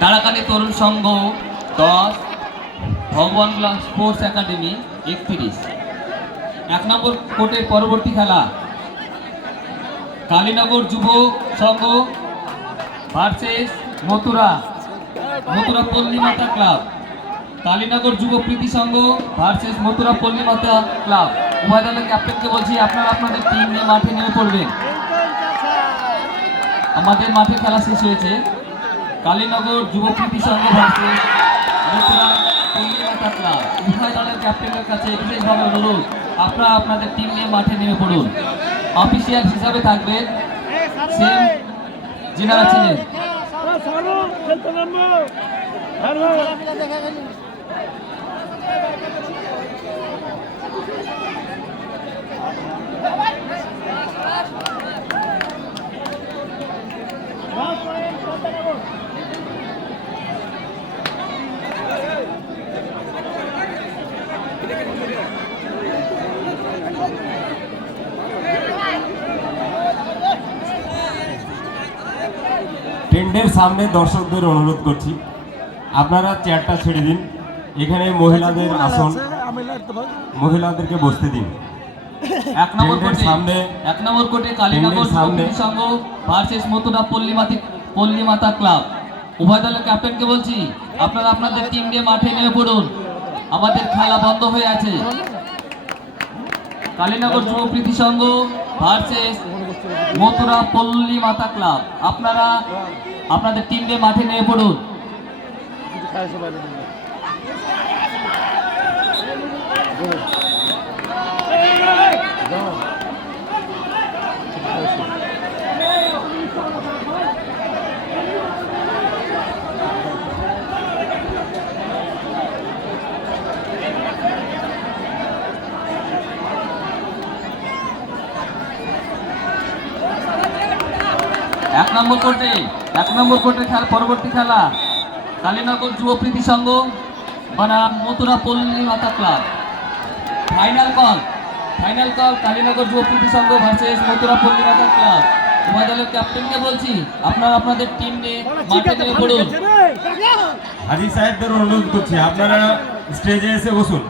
তারাকানি তরুণ সংঘ 10, ভগবান sports academy 31। 1 নম্বর কোর্টের পরবর্তী খেলা কালীনগর যুব সংঘ versus Mathura Pallimata club. Kalinagar Yuba Priti Sangha versus Mathura Pallimata club. উভয় দলের ক্যাপ্টেনকে বলছি আপনারা আপনাদের টিম নিয়ে মাঠে নেমে পড়বেন। আমাদের মাঠে খেলা শেষ হয়েছে। Kalinagar Yuba Priti Sangha versus Mathura Pallimata club. উভয় দলের ক্যাপ্টেনের কাছে বিশেষভাবে অনুরোধ আপনারা আপনাদের টিম নিয়ে মাঠে নেমে পড়ুন। অফিসিয়াল হিসাবে থাকবেন সেম যিনারা ছিলেন। টেন্ডের সামনে দর্শকদের অনুরোধ করছি আপনারা চেয়ারটা ছেড়ে দিন। এখানে মহিলাদের আসন, মহিলাদেরকে বসতে দিন। 1 নম্বর কোর্টে কালীনগর যুব সংঘ ভার্সেস মথুরা পল্লীমাতা ক্লাব। উভয় দলের ক্যাপ্টেনকে বলছি আপনারা আপনাদের টিম নিয়ে মাঠে নেমে পড়ুন। আমাদের খেলা বন্ধ হয়ে আছে। Kalinagar Yuba Priti Sangha versus Mathura Pallimata club. আপনারা আপনাদের টিম নিয়ে মাঠে নেমে পড়ুন। এক নম্বর কোর্টে পরবর্তী খেলা কালীনগর যুব প্রীতি সংঘ বনাম Mathura Pallimata club. Final call Kalinagar Yuba Priti Sangha versus Mathura Pallimata club. উভয় দলের ক্যাপ্টেনকে বলছি আপনারা আপনাদের টিম নিয়ে মাঠে নেমে পড়ুন। হাজি সাহেবদের অনুরোধ করছি আপনারা স্টেজে এসে বসুন।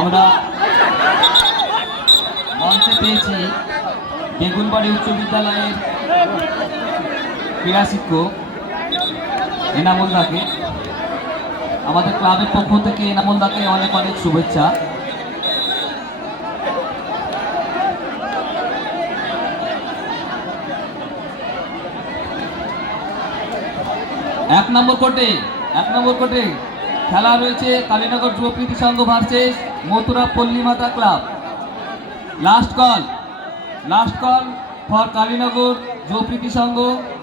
আমরা মঞ্চে পেয়েছি বেগুনবাড়ি উচ্চ বিদ্যালয়ের ক্রীড়া শিক্ষক এনামুল দাকে। আমাদের ক্লাবের পক্ষ থেকে এনামুল দাকে অনেক অনেক শুভেচ্ছা। এক নম্বর কোর্টে খেলা রয়েছে Kalinagar Yuba Priti Sangha versus Mathura Pallimata club. Last call for Kalinagar Yuba Priti Sangha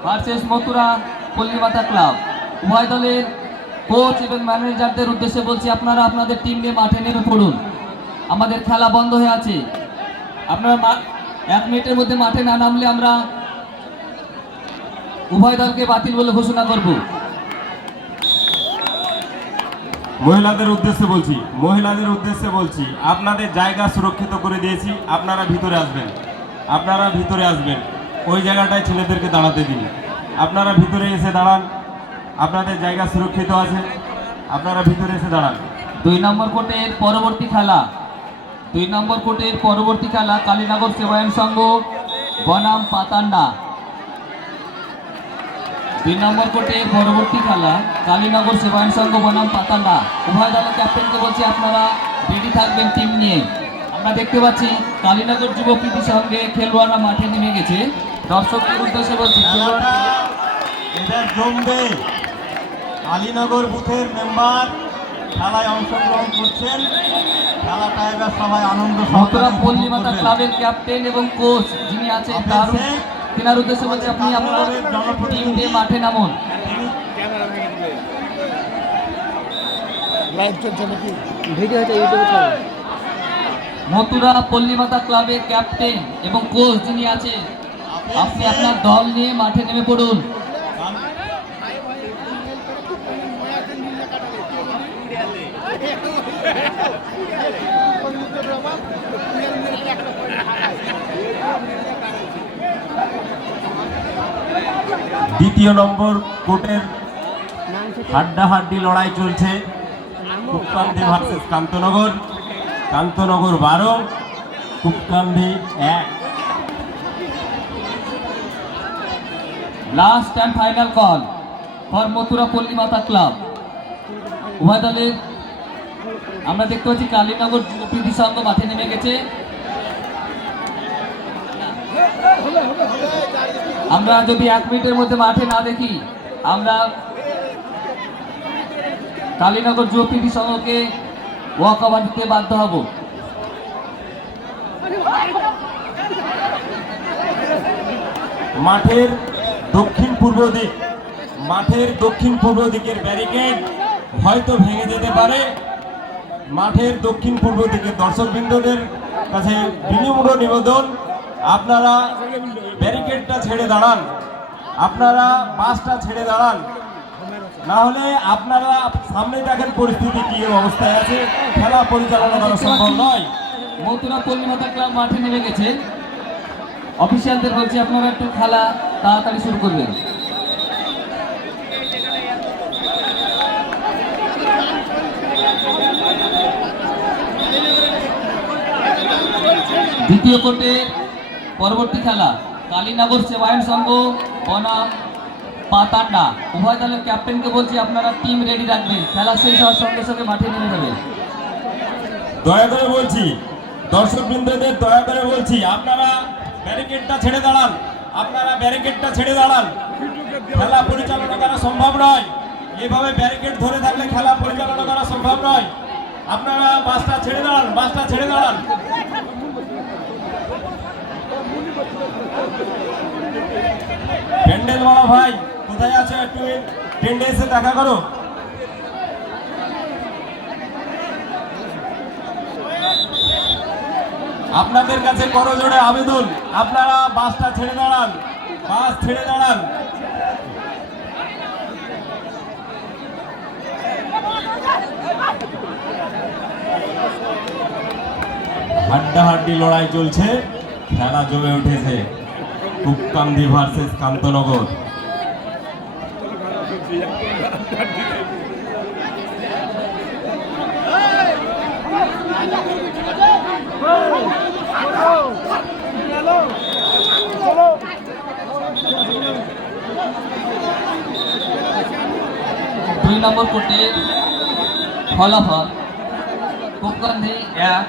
versus Mathura Pallimata club. উভয় দলের কোচ এবং ম্যানেজারদের উদ্দেশ্যে বলছি আপনারা আপনাদের টিম নিয়ে মাঠে নেমে পড়ুন। আমাদের খেলা বন্ধ হয়ে আছে। আপনারা 1 মিনিটের মধ্যে মাঠে না নামলে আমরা উভয় দলকে বাতিল বলে ঘোষণা করব। মহিলাদের উদ্দেশ্যে বলছি আপনাদের জায়গা সুরক্ষিত করে দিয়েছি। আপনারা ভিতরে আসবেন। ওই জায়গাটায় ছেলেদেরকে দাঁড়াতে দিন। আপনারা ভিতরে এসে দাঁড়ান। আপনাদের জায়গা সুরক্ষিত আছে। আপনারা ভিতরে এসে দাঁড়ান। 2 নম্বর কোর্টের পরবর্তী খেলা কালীনগর সেবায়ন সংঘ বনাম পাতান্ডা। 2 নম্বর কোর্টের পরবর্তী খেলা কালীনগর সেবায়ন সংঘ বনাম পাতান্ডা। উভয় দলের ক্যাপ্টেনকে বলছি আপনারা রেডি থাকবেন টিম নিয়ে। আমরা দেখতে পাচ্ছি কালীনগর যুব প্রীতি সংঘে খেলোয়াড়রা মাঠে নেমে গেছে। দর্শকদের উদ্দেশ্যে বলছি এদের জমবে। কালীনগর বুথের মেম্বার খেলায় অংশগ্রহণ করছেন। খেলাটা এবার সবাই আনন্দ মথুরা পল্লীমাতা ক্লাবের ক্যাপ্টেন এবং কোচ যিনি আছেন তেনার উদ্দেশ্যে বলছি আপনি আপনার টিম নিয়ে মাঠে নামুন। লাইভ চলছে নাকি? ভিডিও হচ্ছে ইউটিউবে চলে। মথুরা পল্লীমাতা ক্লাবের ক্যাপ্টেন এবং কোচ যিনি আছেন, আপনি আপনার দল নিয়ে মাঠে নেমে পড়ুন। দ্বিতীয় নম্বর কোর্টের হাড্ডাহাড্ডি লড়াই চলছে। Kupkandi versus Kantanagar. Kantanagar 12, Kupkandi 1। Last and final call for Mathura Pallimata club. উভয় দলের আমরা দেখতে পাচ্ছি কালীনগর যুবপ্রীতি সংঘ মাঠে নেমে গেছে। আমরা যদি 1 মিনিটের মধ্যে মাঠে না দেখি, আমরা কালীনগর যুবপ্রীতি সংঘকে ওয়াক ওভার দিতে বাধ্য হব। মাঠের দক্ষিণ পূর্ব দিকের ব্যারিকেড হয়তো ভেঙে যেতে পারে। মাঠের দক্ষিণ পূর্ব দিকের দর্শকবৃন্দদের কাছে বিনম্র নিবেদন, আপনারা ব্যারিকেডটা ছেড়ে দাঁড়ান, আপনারা বাসটা ছেড়ে দাঁড়ান, না হলে আপনারা সামনে দেখেন পরিস্থিতি কি অবস্থায় আছে, খেলা পরিচালনা করা সম্ভব নয়। মথুরা পল্লীমাতা ক্লাব মাঠে নেমে গেছে। অফিসিয়ালদের বলছি আপনারা একটু খেলা তাড়াতাড়ি শুরু করবেন। দ্বিতীয় কোর্টে পরবর্তী খেলা কালীনগর সেবায়ন সংঘ বনাম পাতান্ডা। উভয় দলের ক্যাপ্টেনকে বলছি আপনারা টিম রেডি রাখবেন, খেলা শেষ হওয়ার সঙ্গে সঙ্গে মাঠে নেমে যাবেন। দয়া করে বলছি, দর্শকবৃন্দদের দয়া করে বলছি, আপনারা ব্যারিকেডটা ছেড়ে দাঁড়ান, খেলা পরিচালনা করা সম্ভব নয়। এইভাবে ব্যারিকেড ধরে থাকলে খেলা পরিচালনা করা সম্ভব নয়। আপনারা বাসটা ছেড়ে দাঁড়ান। প্যান্ডেলওয়ালা ভাই কোথায় আছো? একটু টেন্ডে এসে দেখা করো। আপনাদের কাছে করজোড়ে আবেদন, আপনারা বাসটা ছেড়ে দাঁড়ান। হাড্ডাহাড্ডি লড়াই চলছে, খেলা জমে উঠেছে। কুপকান্দি ভার্সেস কান্তনগর। দুই নম্বর কোর্টের ফলাফল কুপকান্দি 1,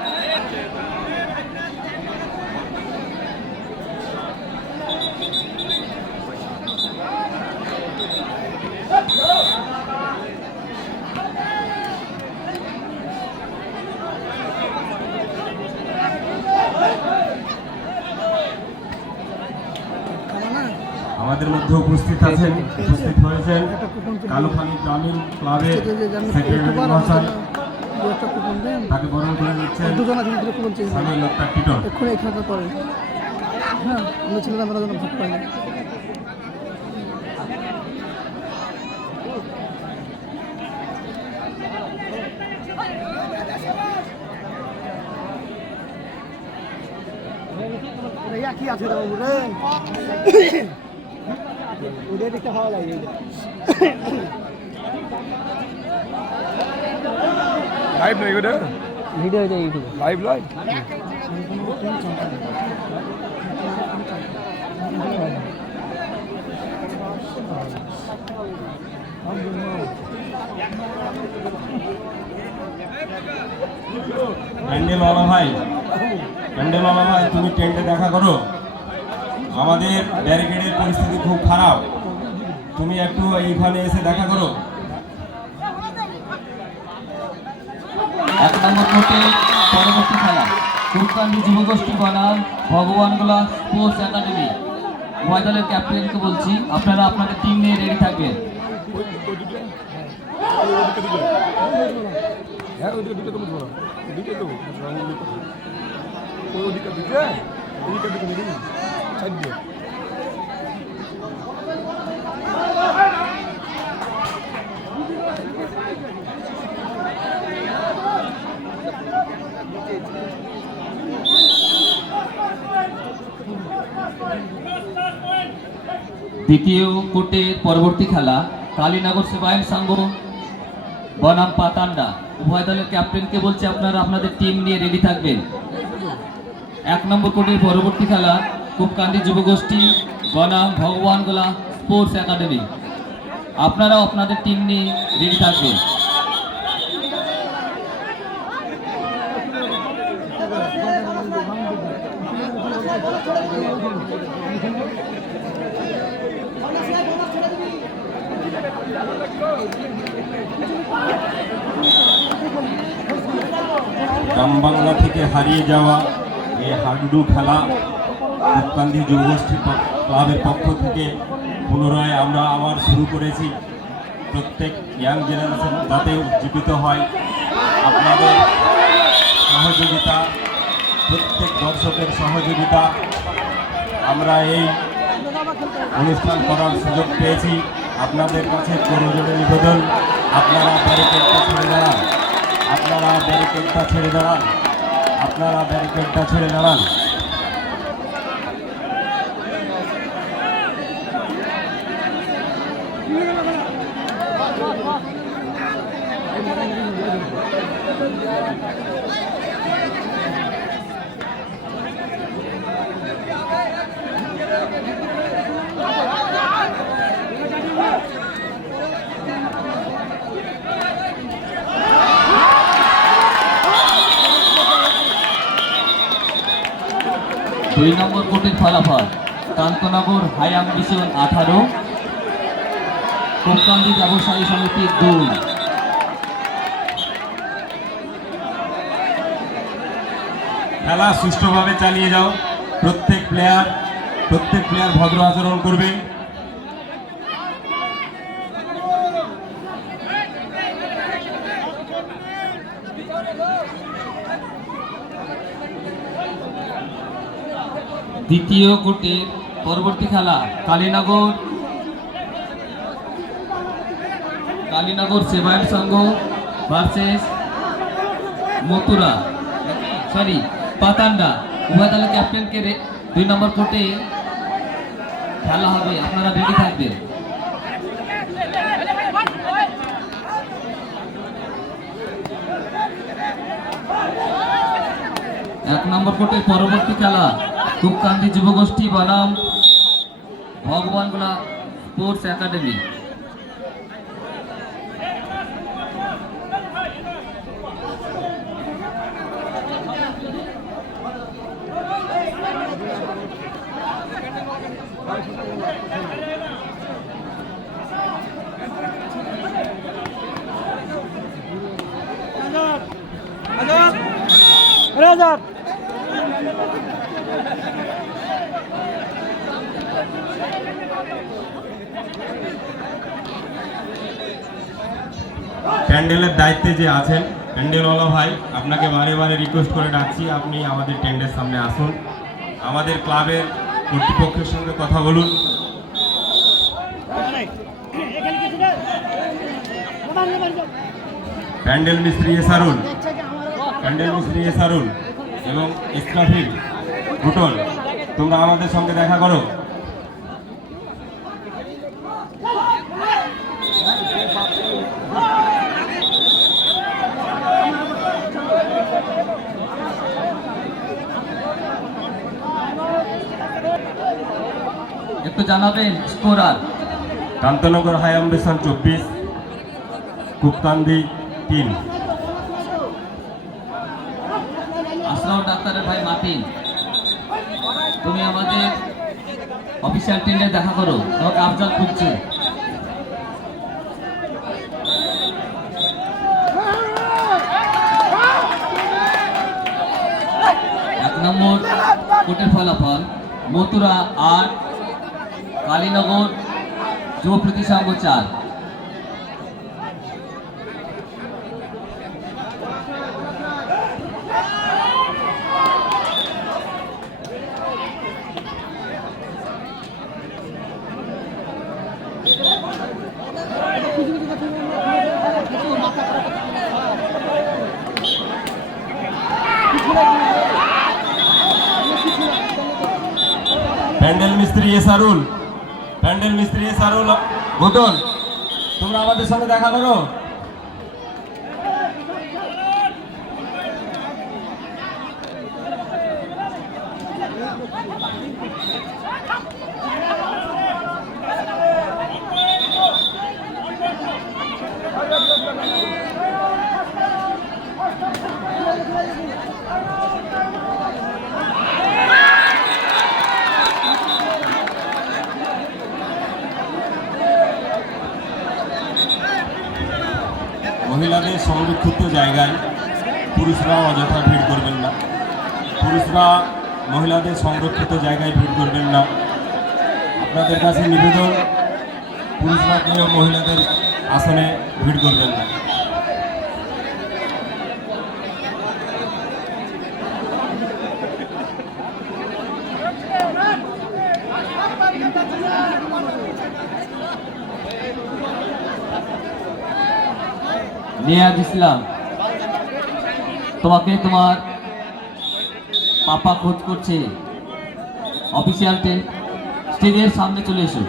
আমাদের মধ্যে উপস্থিত হয়েছেন কালুখালী গ্রামীণ ক্লাবের সেক্রেটারি মহাশয়, তাকে বরণ করে নিচ্ছেন সামিল আক্তার টিটন। হ্যাঁ, আমরা ছিলাম, আমরা যেন ভাগ পাই না। কি আছে ওদের দেখতে ভালো লাগে। লাইভ নাই ওটা, ভিডিও হয়ে যায় ইউটিউবে, লাইভ লাইভ প্যান্ডেলওয়ালা ভাই, তুমি টেন্টে দেখা করো। আমাদের ব্যারিকেডের পরিস্থিতি খুব খারাপ, তুমি একটু এইখানে এসে দেখা করো। 1 নম্বর কোর্টে পরবর্তী খেলা কুপকান্দি যুবগোষ্ঠী বনাম ভগবানগোলা স্পোর্টস একাডেমি। উভয় দলের ক্যাপ্টেনকে বলছি আপনারা আপনাদের টিম নিয়ে রেডি থাকবেন। হ্যাঁ, ওইদিকে দুটো তুমি ধরো, দুটো তো ওদিকে দিকে এদিকে দিকে দিবি সাইড দিয়ে দ্বিতীয় কোর্টের পরবর্তী খেলা কালীনগর সেবায়ন সংঘ বনাম পাতান্ডা। উভয় দলের ক্যাপ্টেনকে বলছে আপনারা আপনাদের টিম নিয়ে রেডি থাকবেন। 1 নম্বর কোর্টের পরবর্তী খেলা কূপকান্দি যুবগোষ্ঠী বনাম ভগবানগোলা স্পোর্টস একাডেমি। আপনারাও আপনাদের টিম নিয়ে রেডি থাকবেন। গ্রামবাংলা থেকে হারিয়ে যাওয়া এই হাডুডু খেলা কূপকান্দি যুবগোষ্ঠী ক্লাবের পক্ষ থেকে পুনরায় আমরা আবার শুরু করেছি। প্রত্যেক ইয়াং জেনারেশন যাতে উজ্জীবিত হয়, আপনাদের সহযোগিতা, প্রত্যেক দর্শকের সহযোগিতা, আমরা এই অনুষ্ঠান করার সুযোগ পেয়েছি। আপনাদের কাছে করজোড়ে নিবেদন, আপনারা ব্যারিকেডটা ছেড়ে দাঁড়ান, আপনারা ব্যারিকেডটা ছেড়ে দাঁড়ান, আপনারা ব্যারিকেডটা ছেড়ে দাঁড়ান। দুই নম্বর কোর্টের ফলাফল কান্তনগর হাই অ্যাম্বিশন 18, কূপকান্দি ব্যবসায়ী সমিতি 2। খেলা সুষ্ঠুভাবে চালিয়ে যাও। প্রত্যেক প্লেয়ার ভদ্র আচরণ করবে। দ্বিতীয় কোর্টের পরবর্তী খেলা কালীনগর সেবায়ন সংঘ ভার্সেস পাতান্ডা। উভয় দলের ক্যাপ্টেনকে 2 নম্বর কোর্টে খেলা হবে, আপনারা রেডি থাকবেন। এক নম্বর কোর্টের পরবর্তী খেলা কূপকান্দি যুবগোষ্ঠী বনাম ভগবানগোলা স্পোর্টস একাডেমি। প্যান্ডেলের দায়িত্বে যে আছেন প্যান্ডেলওয়ালা ভাই, আপনাকে বারে বারে রিকোয়েস্ট করে ডাকছি, আপনি আমাদের টেন্টের সামনে আসুন, আমাদের ক্লাবের কর্তৃপক্ষের সঙ্গে কথা বলুন। প্যান্ডেল মিস্ত্রি এসারুল এবং ইসরাফিল ভুটন, তোমরা আমাদের সঙ্গে দেখা করো। একটু জানাবেন scorer. Kantanagar high ambition 24, Kupkandi 3। Ashraf ডাক্তারের ভাই মাতিন, তুমি আমাদের অফিসিয়াল টিমে দেখা করো, তোমাকে আফজাল খুঁজছে। এক নম্বর কোর্টের ফলাফল মথুরা 8, কালীনগর যুব প্রীতি সংঘ 4। প্যান্ডেল মিস্ত্রি এসারুল, প্যান্ডেল মিস্ত্রি এসারুল, বোতল তোমরা আমাদের সঙ্গে দেখা করো। মহিলাদের সংরক্ষিত জায়গায় পুরুষরা অযথা ভিড় করবেন না। পুরুষরা মহিলাদের সংরক্ষিত জায়গায় ভিড় করবেন না। আপনাদের কাছে নিবেদন, পুরুষরা কেউ মহিলাদের আসনে ভিড় করবেন না। নিয়াজ ইসলাম, তোমাকে তোমার পাপা খোঁজ করছে। অফিসিয়াল স্টেজের সামনে চলে এসো।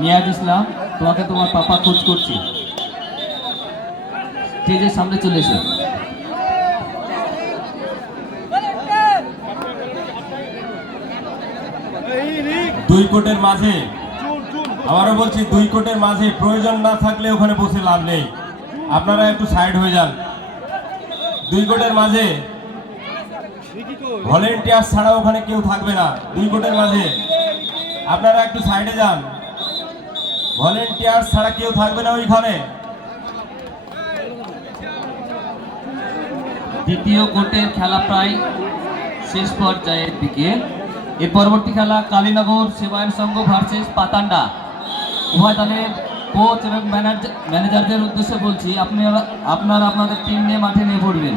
নিয়াজ ইসলাম, তোমাকে তোমার পাপা খোঁজ করছে। স্টেজের সামনে চলে এসো। দুই কোটের মাঝে, আবারও বলছি, দুই কোটের মাঝে প্রয়োজন না থাকলে ওখানে বসে লাভ নেই। আপনারা একটু সাইড হয়ে যান। দুই কোটের মাঝে ভলেন্টিয়ার ছাড়া ওখানে কেউ থাকবে না। দুই কোটের মাঝে আপনারা একটু সাইডে যান। ভলেন্টিয়ার ছাড়া কেউ থাকবে না ওইখানে। দ্বিতীয় কোর্টের খেলা প্রায় শেষ পর্যায়ের দিকে। এর পরবর্তী খেলা কালীনগর সেবায়ন সংঘ ভার্সেস পাতান্ডা। উভয় দলের কোচ এবং ম্যানেজারদের উদ্দেশ্যে বলছি, আপনারা আপনাদের টিম নিয়ে মাঠে নিয়ে পড়বেন।